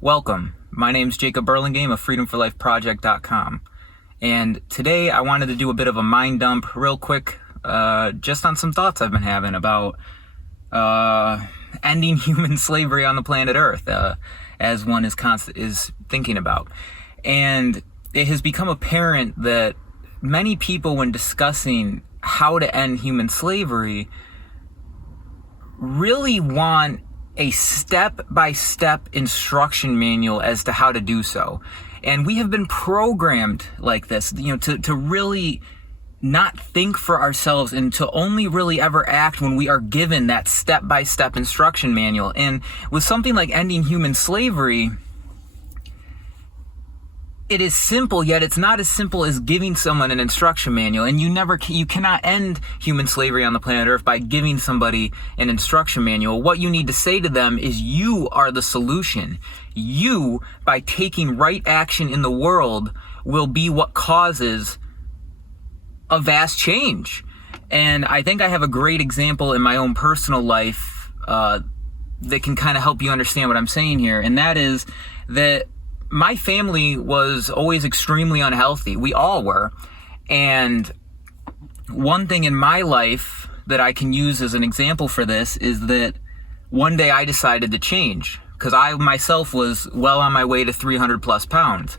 Welcome. My name's Jacob Burlingame of freedomforlifeproject.com. And today I wanted to do a bit of a mind dump real quick, just on some thoughts I've been having about ending human slavery on the planet Earth, as one is thinking about. And it has become apparent that many people, when discussing how to end human slavery, really want a step-by-step instruction manual as to how to do so. And we have been programmed like this, to really not think for ourselves and to only really ever act when we are given that step-by-step instruction manual. And with something like ending human slavery, it is simple, yet it's not as simple as giving someone an instruction manual. And you cannot end human slavery on the planet Earth by giving somebody an instruction manual. What you need to say to them is, you are the solution. You, by taking right action in the world, will be what causes a vast change. And I think I have a great example in my own personal life that can kind of help you understand what I'm saying here. And that is that my family was always extremely unhealthy. We all were. And one thing in my life that I can use as an example for this is that one day I decided to change, because I myself was well on my way to 300 plus pounds.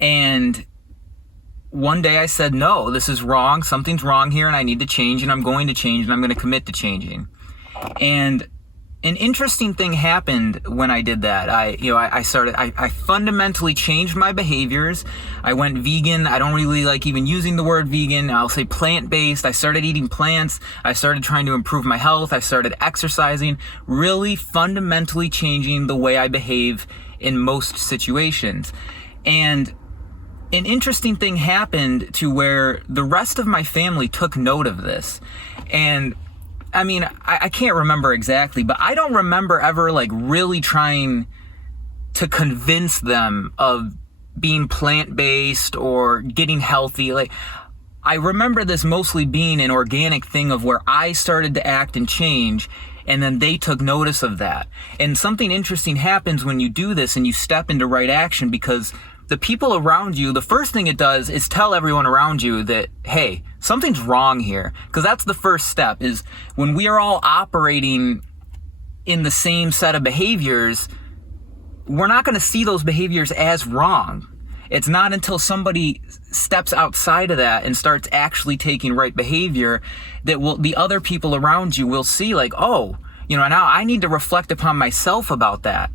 And one day I said, no, this is wrong. Something's wrong here and I need to change, and I'm going to change, and I'm going to commit to changing. And an interesting thing happened when I did that. I fundamentally changed my behaviors. I went vegan. I don't really like even using the word vegan. I'll say plant-based. I started eating plants. I started trying to improve my health. I started exercising, really fundamentally changing the way I behave in most situations. And an interesting thing happened to where the rest of my family took note of this. And I mean, I can't remember exactly, but I don't remember ever really trying to convince them of being plant-based or getting healthy. I remember this mostly being an organic thing of where I started to act and change, and then they took notice of that. And something interesting happens when you do this and you step into right action, because the people around you, the first thing it does is tell everyone around you that, hey, something's wrong here. Because that's the first step, is when we are all operating in the same set of behaviors, we're not going to see those behaviors as wrong. It's not until somebody steps outside of that and starts actually taking right behavior that the other people around you will see now I need to reflect upon myself about that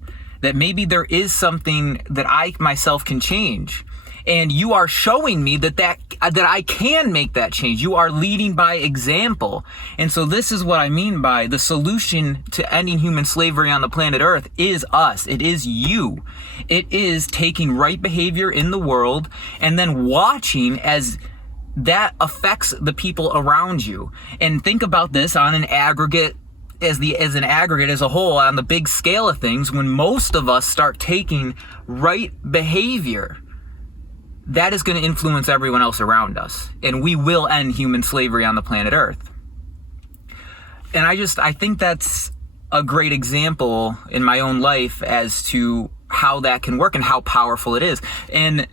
maybe there is something that I myself can change. And you are showing me that I can make that change. You are leading by example. And so this is what I mean by the solution to ending human slavery on the planet Earth is us. It is you. It is taking right behavior in the world and then watching as that affects the people around you. And think about this on an aggregate, as a whole, on the big scale of things. When most of us start taking right behavior, that is going to influence everyone else around us, and we will end human slavery on the planet Earth. And I think that's a great example in my own life as to how that can work and how powerful it is. And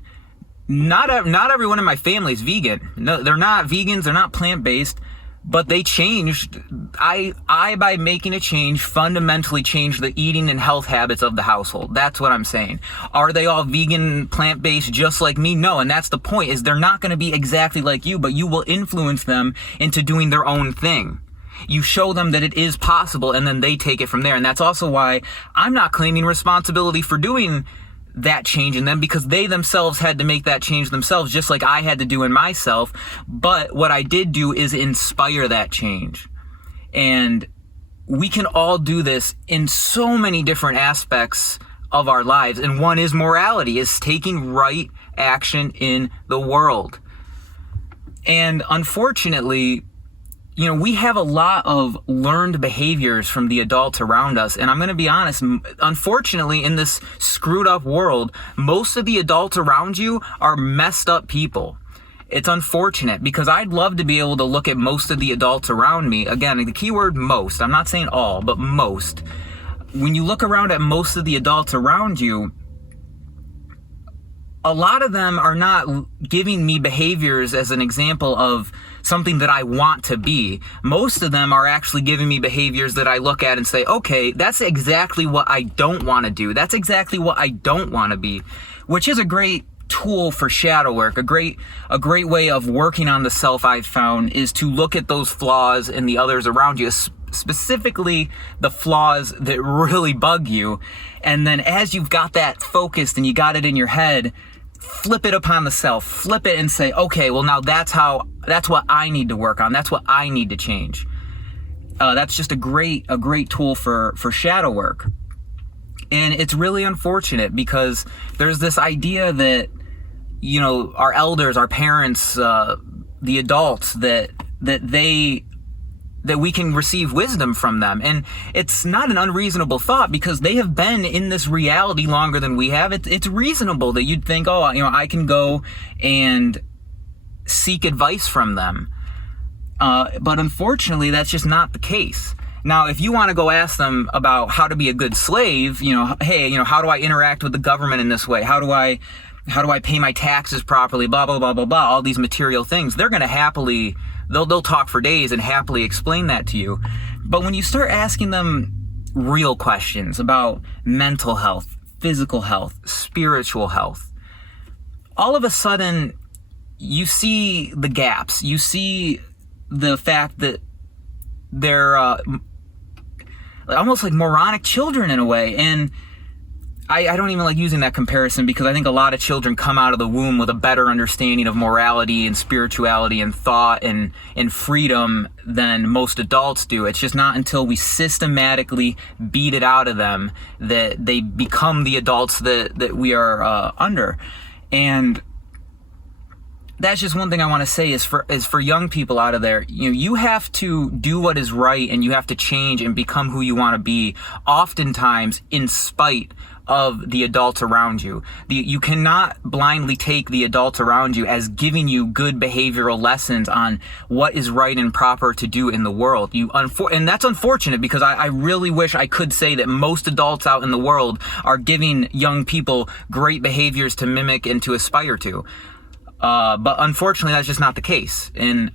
not everyone in my family is vegan. No, they're not vegans. They're not plant-based. But they changed. I, by making a change, fundamentally changed the eating and health habits of the household. That's what I'm saying. Are they all vegan, plant-based, just like me? No, and that's the point, is they're not going to be exactly like you, but you will influence them into doing their own thing. You show them that it is possible, and then they take it from there. And that's also why I'm not claiming responsibility for doing that change in them, because they themselves had to make that change themselves, just like I had to do in myself. But what I did do is inspire that change. And we can all do this in so many different aspects of our lives. And one is morality, is taking right action in the world. And unfortunately, we have a lot of learned behaviors from the adults around us. And I'm going to be honest, unfortunately, in this screwed up world, most of the adults around you are messed up people. It's unfortunate, because I'd love to be able to look at most of the adults around me. Again, the keyword most, I'm not saying all, but most. when you look around at most of the adults around you, a lot of them are not giving me behaviors as an example of something that I want to be. Most of them are actually giving me behaviors that I look at and say, okay, that's exactly what I don't want to do. That's exactly what I don't want to be, which is a great tool for shadow work. A great way of working on the self, I've found, is to look at those flaws in the others around you, specifically the flaws that really bug you. And then as you've got that focused and you got it in your head, flip it upon the self, flip it and say, okay, well now that's what I need to work on. That's what I need to change. That's just a great tool for shadow work. And it's really unfortunate because there's this idea that, you know, our elders, our parents, the adults, that we can receive wisdom from them. And it's not an unreasonable thought because they have been in this reality longer than we have. It's reasonable that you'd think, oh, you know, I can go and seek advice from them. But unfortunately, that's just not the case. Now, if you want to go ask them about how to be a good slave, you know, hey, you know, how do I interact with the government in this way? How do I pay my taxes properly? Blah, blah, blah, blah, blah, all these material things. They're going to they'll talk for days and happily explain that to you. But when you start asking them real questions about mental health, physical health, spiritual health, all of a sudden you see the gaps. You see the fact that they're almost like moronic children in a way. And I don't even like using that comparison because I think a lot of children come out of the womb with a better understanding of morality and spirituality and thought and freedom than most adults do. It's just not until we systematically beat it out of them that they become the adults that we are under. And that's just one thing I want to say is for young people out of there, you know, you have to do what is right and you have to change and become who you want to be, oftentimes in spite of the adults around you. You cannot blindly take the adults around you as giving you good behavioral lessons on what is right and proper to do in the world. And that's unfortunate because I really wish I could say that most adults out in the world are giving young people great behaviors to mimic and to aspire to. But unfortunately, that's just not the case. And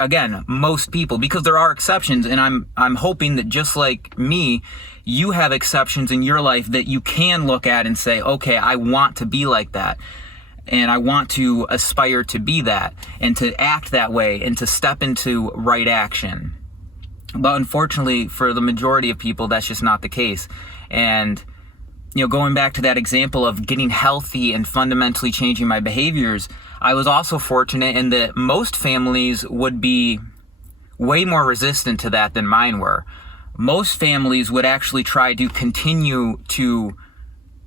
again, most people, because there are exceptions, and I'm hoping that just like me, you have exceptions in your life that you can look at and say, okay, I want to be like that. And I want to aspire to be that and to act that way and to step into right action. But unfortunately, for the majority of people, that's just not the case. And you know, going back to that example of getting healthy and fundamentally changing my behaviors, I was also fortunate in that most families would be way more resistant to that than mine were. Most families would actually try to continue to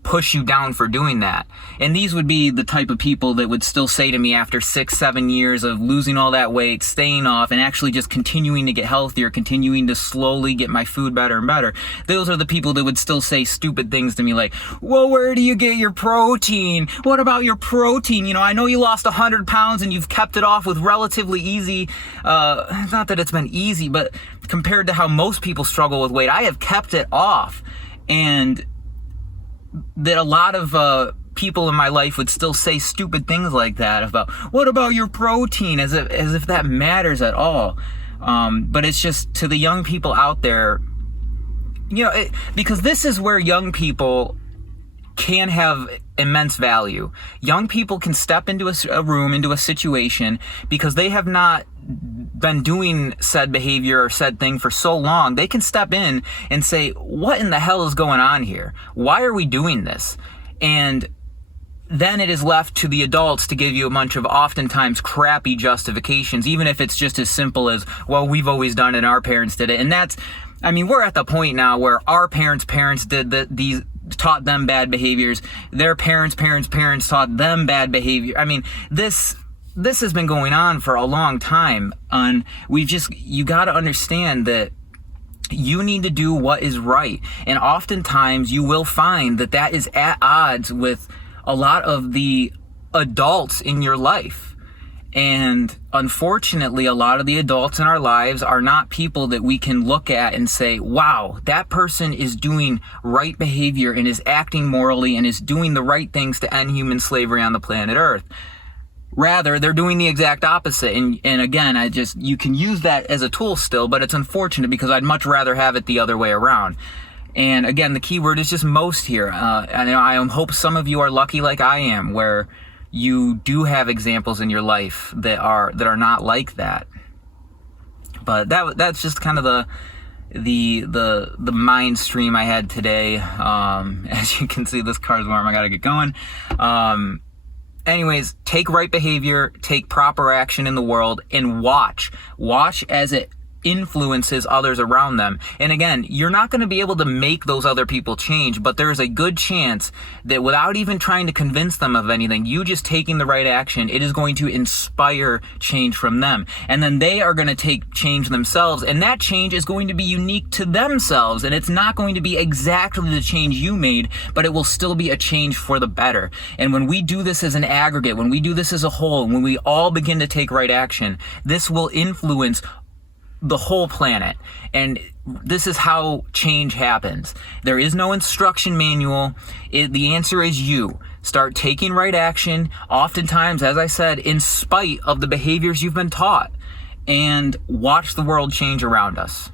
push you down for doing that. And these would be the type of people that would still say to me after 6-7 years of losing all that weight, staying off, and actually just continuing to get healthier, continuing to slowly get my food better and better. Those are the people that would still say stupid things to me like, well, where do you get your protein? What about your protein? You know, I know you lost 100 pounds and you've kept it off with relatively easy, not that it's been easy, but compared to how most people struggle with weight, I have kept it off. And that a lot of people in my life would still say stupid things like that about, what about your protein? As if that matters at all. But it's just to the young people out there, you know, because this is where young people can have immense value. Young people can step into a room, into a situation, because they have not been doing said behavior or said thing for so long. They can step in and say, what in the hell is going on here? Why are we doing this? And then it is left to the adults to give you a bunch of oftentimes crappy justifications, even if it's just as simple as, well, we've always done it and our parents did it. And that's, I mean, we're at the point now where our parents' did these, taught them bad behaviors. Their parents' taught them bad behavior. I mean, this has been going on for a long time. And you got to understand that you need to do what is right. And oftentimes you will find that is at odds with a lot of the adults in your life. And unfortunately, a lot of the adults in our lives are not people that we can look at and say, wow, that person is doing right behavior and is acting morally and is doing the right things to end human slavery on the planet Earth. Rather, they're doing the exact opposite. And again, you can use that as a tool still, but it's unfortunate because I'd much rather have it the other way around. And again, the key word is just most here. And I hope some of you are lucky like I am, where you do have examples in your life that are not like that. But that's just kind of the mind stream I had today. As you can see, this car's warm. I gotta get going. Anyways, take right behavior, take proper action in the world, and watch as it influences others around them. And again, you're not going to be able to make those other people change, but there's a good chance that without even trying to convince them of anything, you just taking the right action, it is going to inspire change from them. And then they are going to take change themselves, and that change is going to be unique to themselves, and it's not going to be exactly the change you made, but it will still be a change for the better. And when we do this as an aggregate, when we do this as a whole, when we all begin to take right action, this will influence the whole planet. And this is how change happens. There is no instruction manual. The answer is you. Start taking right action, oftentimes, as I said, in spite of the behaviors you've been taught, and watch the world change around us.